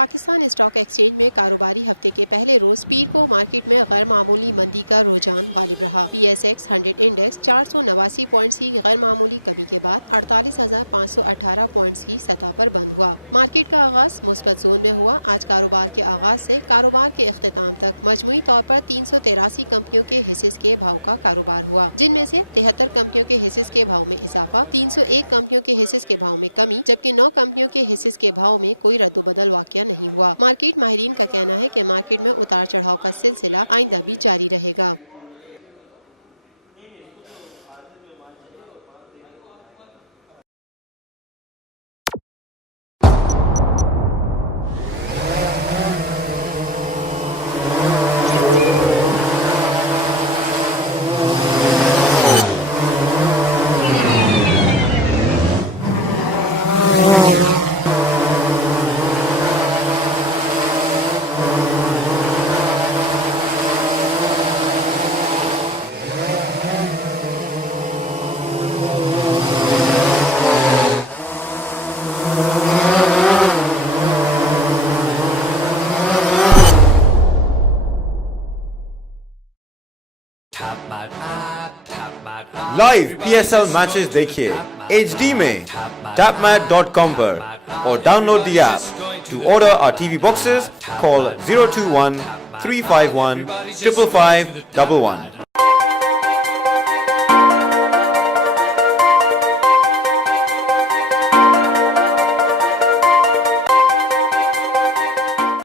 پاکستان اسٹاک ایکسچینج میں کاروباری ہفتے کے پہلے روز پیر کو مارکیٹ میں غیر معمولی مندی کا رجحان غالب رہا۔ پی ایس ایکس ہنڈریڈ انڈیکس 489 پوائنٹس کی غیر معمولی کمی کے بعد 48,518 پوائنٹس کی سطح پر بند ہوا۔ مارکیٹ کا آغاز مثبت زون میں ہوا۔ آج کاروبار کے آغاز سے کاروبار کے اختتام تک مجموعی طور پر 383 کمپنیوں کے حصص کے بھاؤ کا کاروبار ہوا، جن میں سے 73 کمپنیوں کے حصص کے بھاؤ میں اضافہ، 301 کمپنیوں کے حصص کے بھاؤ میں کمی، جبکہ 9 کمپنیوں کے حصص کے بھاؤ میں کوئی ردوبدل واقع نہیں ہوا۔ مارکیٹ ماہرین کا کہنا ہے کہ مارکیٹ میں اتار چڑھاؤ کا سلسلہ آئندہ بھی جاری رہے گا۔ لائیو پی ایس ایل میچز دیکھیے HD میں tapmat.com پر اور ڈاؤن لوڈ دی ایپ۔ ٹو آرڈر our TV boxes call 021 351 55511